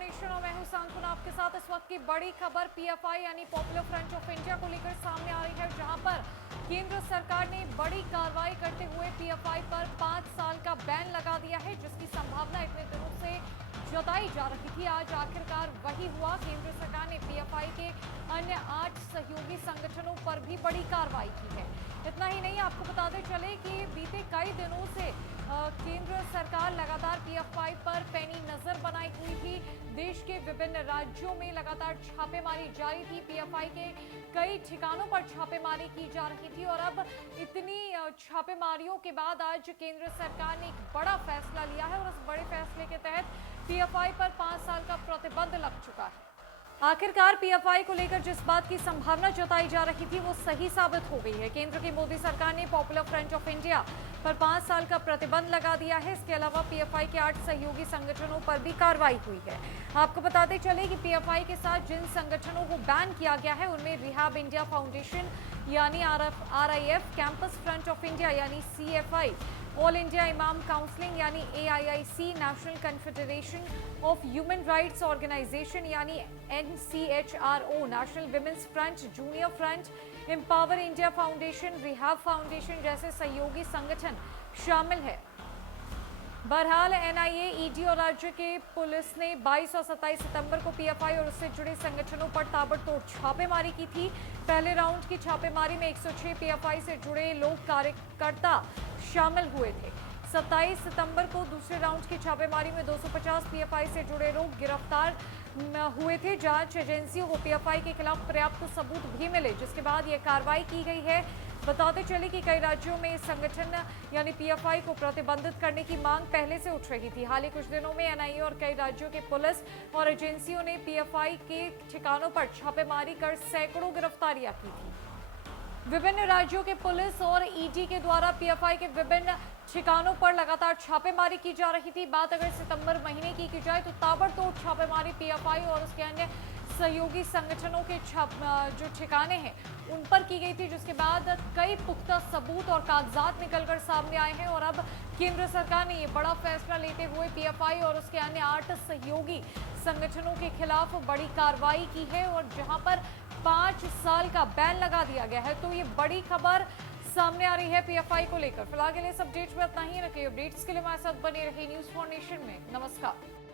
Nation और मैं हूं सांकुन आपके साथ। इस वक्त की बड़ी खबर पीएफआई यानी पॉपुलर फ्रंट ऑफ इंडिया को लेकर सामने आ रही है, जहां पर केंद्र सरकार ने बड़ी कार्रवाई करते हुए पीएफआई पर 5 साल का बैन लगा दिया है, जिसकी संभावना इतने दिनों से जताई जा रही थी। आज आखिरकार वही हुआ। केंद्र सरकार ने पीएफआई के अन्य 8 सहयोगी संगठनों पर भी बड़ी कार्रवाई की है। इतना ही नहीं, आपको बताते चले कि बीते कई दिनों से केंद्र सरकार लगातार पीएफआई पर पैनी नजर बनाई हुई थी। देश के विभिन्न राज्यों में लगातार छापेमारी जारी थी। पीएफआई के कई ठिकानों पर छापेमारी की जा रही थी और अब इतनी छापेमारियों के बाद आज केंद्र सरकार ने एक बड़ा फैसला लिया है और उस बड़े फैसले के तहत पीएफआई पर 5 साल का प्रतिबंध लग चुका है। आखिरकार पीएफआई को लेकर जिस बात की संभावना जताई जा रही थी वो सही साबित हो गई है। केंद्र की मोदी सरकार ने पॉपुलर फ्रंट ऑफ इंडिया पर 5 साल का प्रतिबंध लगा दिया है। इसके अलावा पीएफआई के 8 सहयोगी संगठनों पर भी कार्रवाई हुई है। आपको बताते चले कि पीएफआई के साथ जिन संगठनों को बैन किया गया है उनमें रिहाब इंडिया फाउंडेशन यानी RIF, campus front of India यानी CFI, all India imam counselling यानी AIIC, national confederation of human rights organisation यानी NCHRO, national women's front, junior front, empower India foundation, Rehab foundation जैसे सहयोगी संगठन शामिल है। बहरहाल एनआईए, ईडी और राज्य के पुलिस ने 22 और 27 सितंबर को पीएफआई और उससे जुड़े संगठनों पर ताबड़तोड़ छापेमारी की थी। पहले राउंड की छापेमारी में 106 पीएफआई से जुड़े लोग कार्यकर्ता शामिल हुए थे। 27 सितंबर को दूसरे राउंड की छापेमारी में 250 पीएफआई से जुड़े लोग गिरफ्तार हुए थे। जांच एजेंसियों को पीएफआई के खिलाफ पर्याप्त सबूत भी मिले, जिसके बाद यह कार्रवाई की गई है। बताते चले कि कई राज्यों में इस संगठन यानी पीएफआई को प्रतिबंधित करने की मांग पहले से उठ रही थी। हाल ही कुछ दिनों में एनआईए और कई राज्यों के पुलिस और एजेंसियों ने पीएफआई के ठिकानों पर छापेमारी कर सैकड़ों गिरफ्तारियां की थी। विभिन्न राज्यों के पुलिस और ईडी के द्वारा पीएफआई के विभिन्न ठिकानों पर लगातार छापेमारी की जा रही थी। बात अगर सितंबर महीने की जाए तो ताबड़तोड़ छापेमारी पीएफआई और उसके अन्य सहयोगी संगठनों के जो ठिकाने हैं उन पर की गई थी, जिसके बाद कई पुख्ता सबूत और कागजात निकलकर सामने आए हैं और अब केंद्र सरकार ने ये बड़ा फैसला लेते हुए पीएफआई और उसके अन्य 8 सहयोगी संगठनों के खिलाफ बड़ी कार्रवाई की है और जहां पर 5 साल का बैन लगा दिया गया है। तो ये बड़ी खबर सामने आ रही है पीएफआई को लेकर। फिलहाल के लिए इस अपडेट में इतना ही। रखिए अपडेट्स के लिए हमारे साथ बने रहिए न्यूज़ फॉर नेशन में। नमस्कार।